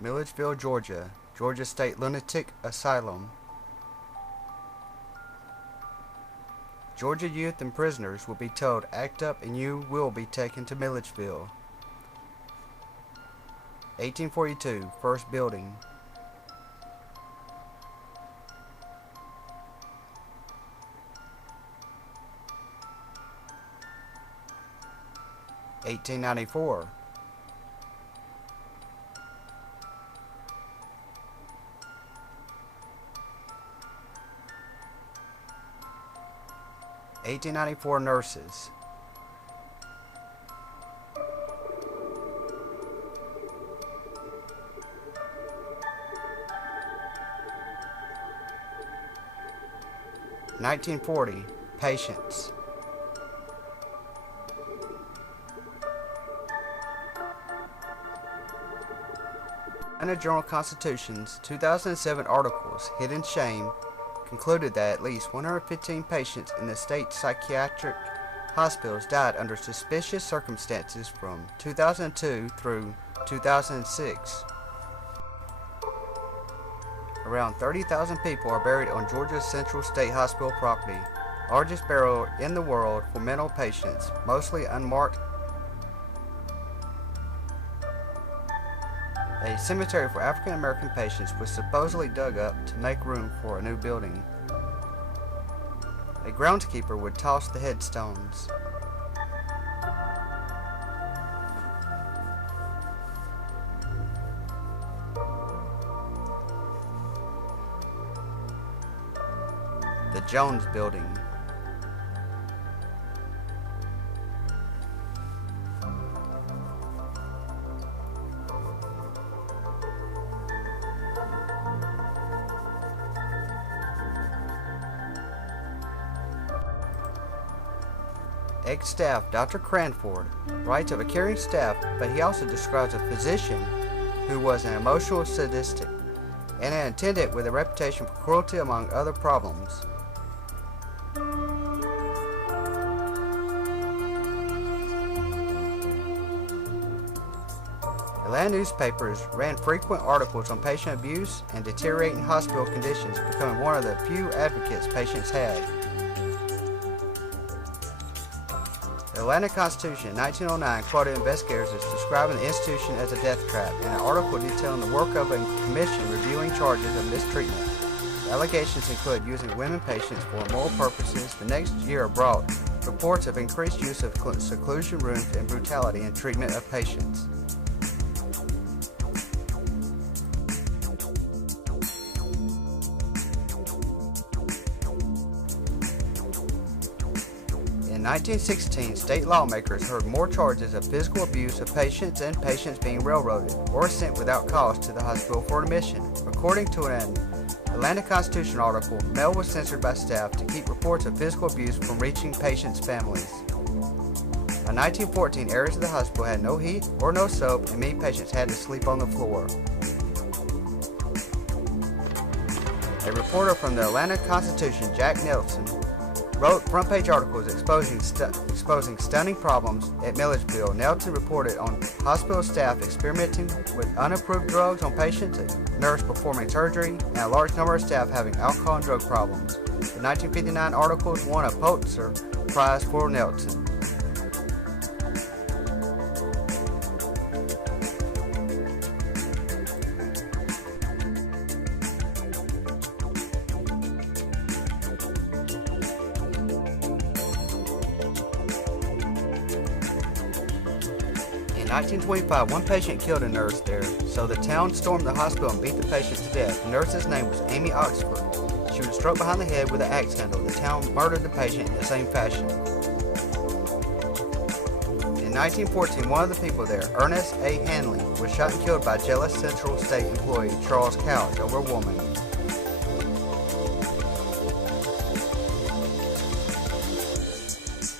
Milledgeville, Georgia, Georgia State Lunatic Asylum. Georgia youth and prisoners will be told, act up and you will be taken to Milledgeville. 1842, first building. 1894. 1894 nurses. 1940 patients. 'Atlanta Journal-Constitution's 2007 articles, Hidden Shame, concluded that at least 115 patients in the state psychiatric hospitals died under suspicious circumstances from 2002 through 2006. Around 30,000 people are buried on Georgia's Central State Hospital property, largest burial in the world for mental patients, mostly unmarked. A cemetery for African American patients was supposedly dug up to make room for a new building. A groundskeeper would toss the headstones. The Jones Building. Ex-staff Dr. Cranford writes of a caring staff, but he also describes a physician who was an emotional sadistic and an attendant with a reputation for cruelty among other problems. Atlanta newspapers ran frequent articles on patient abuse and deteriorating hospital conditions, becoming one of the few advocates patients had. The Atlanta Constitution in 1909 quoted investigators as describing the institution as a death trap in an article detailing the work of a commission reviewing charges of mistreatment. The allegations include using women patients for immoral purposes. The next year brought reports of increased use of seclusion rooms and brutality in treatment of patients. In 1916, state lawmakers heard more charges of physical abuse of patients and patients being railroaded or sent without cause to the hospital for admission. According to an Atlanta Constitution article, mail was censored by staff to keep reports of physical abuse from reaching patients' families. By 1914, areas of the hospital had no heat or no soap, and many patients had to sleep on the floor. A reporter from the Atlanta Constitution, Jack Nelson, wrote front-page articles exposing stunning problems at Milledgeville. Nelson reported on hospital staff experimenting with unapproved drugs on patients, a nurse performing surgery, and a large number of staff having alcohol and drug problems. The 1959 articles won a Pulitzer Prize for Nelson. In 1925, one patient killed a nurse there, so the town stormed the hospital and beat the patient to death. The nurse's name was Amy Oxford. She was struck behind the head with an axe handle. The town murdered the patient in the same fashion. In 1914, one of the people there, Ernest A. Hanley, was shot and killed by jealous Central State employee Charles Couch over a woman.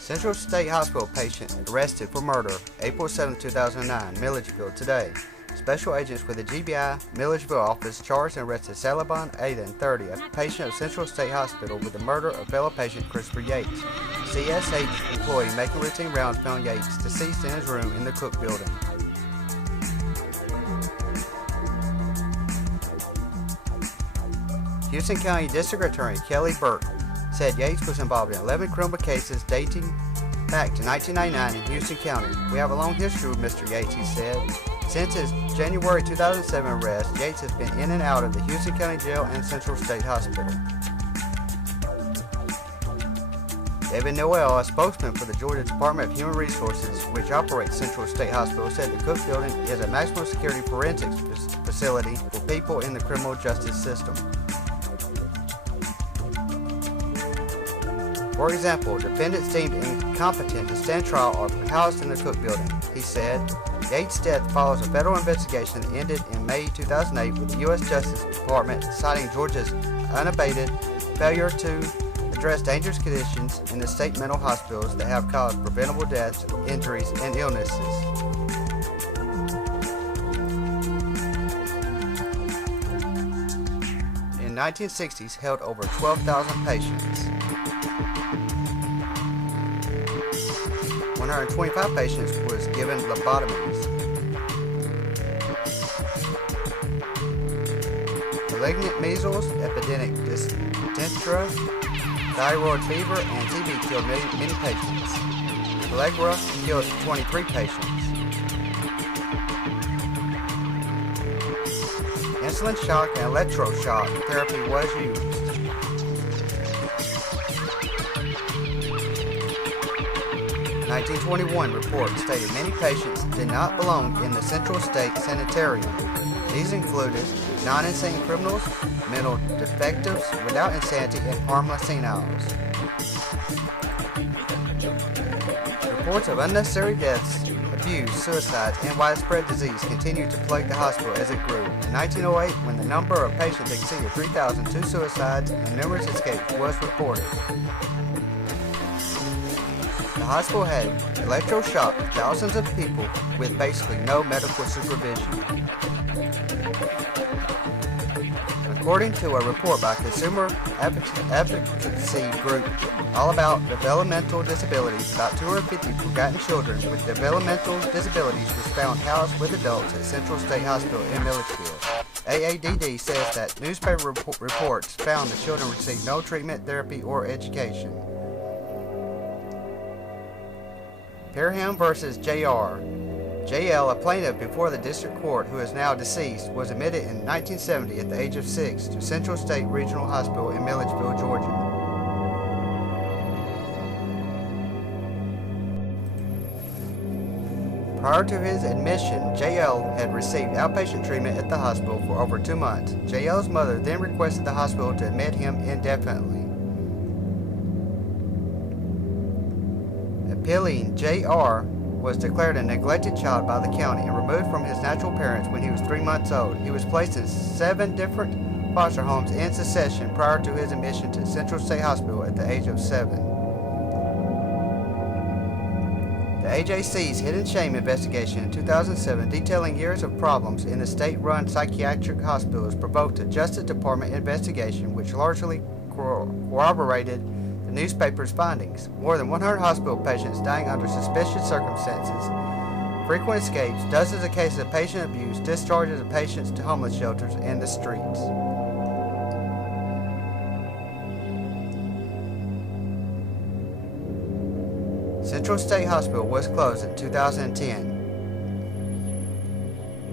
Central State Hospital patient arrested for murder, April 7, 2009, Milledgeville today. Special agents with the GBI Milledgeville office charged and arrested SALEEVAN Issadan, 30, a patient of Central State Hospital, with the murder of fellow patient Christopher Yates. CSH employee making routine rounds found Yates deceased in his room in the Cook building. Houston County District Attorney Kelly Burke said Yates was involved in 11 criminal cases dating back to 1999 in Houston County. "We have a long history with Mr. Yates," he said. Since his January 2007 arrest, Yates has been in and out of the Houston County Jail and Central State Hospital. David Noel, a spokesman for the Georgia Department of Human Resources, which operates Central State Hospital, said the Cook Building is a maximum security forensics facility for people in the criminal justice system. For example, defendants deemed incompetent to stand trial are housed in the Cook Building, he said. Yates' death follows a federal investigation that ended in May 2008 with the U.S. Justice Department citing Georgia's unabated failure to address dangerous conditions in the state mental hospitals that have caused preventable deaths, injuries, and illnesses. In the 1960s, held over 12,000 patients. 125 patients was given lobotomies. Malignant measles, epidemic dysentery, thyroid fever, and TB killed many patients. Allegra killed 23 patients. Insulin shock and electro shock therapy was used. 1921 report stated many patients did not belong in the Central State Sanitarium. These included non-insane criminals, mental defectives without insanity, and harmless seniles. Reports of unnecessary deaths, abuse, suicides, and widespread disease continued to plague the hospital as it grew. In 1908, when the number of patients exceeded 3,000, 2 suicides and numerous escapes was reported. The hospital had electroshocked thousands of people with basically no medical supervision. According to a report by Consumer Advocacy Group all about developmental disabilities, about 250 forgotten children with developmental disabilities was found housed with adults at Central State Hospital in Milledgeville. AADD says that newspaper reports found the children received no treatment, therapy, or education. Parham versus J.R. J.L., a plaintiff before the district court who is now deceased, was admitted in 1970 at the age of 6 to Central State Regional Hospital in Milledgeville, Georgia. Prior to his admission, J.L. had received outpatient treatment at the hospital for over 2 months. J.L.'s mother then requested the hospital to admit him indefinitely. Appealing, J.R. was declared a neglected child by the county and removed from his natural parents when he was 3 months old. He was placed in 7 different foster homes in succession prior to his admission to Central State Hospital at the age of 7. The AJC's Hidden Shame investigation in 2007, detailing years of problems in the state-run psychiatric hospitals, provoked a Justice Department investigation which largely corroborated the newspaper's findings. More than 100 hospital patients dying under suspicious circumstances, frequent escapes, dozens of cases of patient abuse, discharges of patients to homeless shelters and the streets. Central State Hospital was closed in 2010.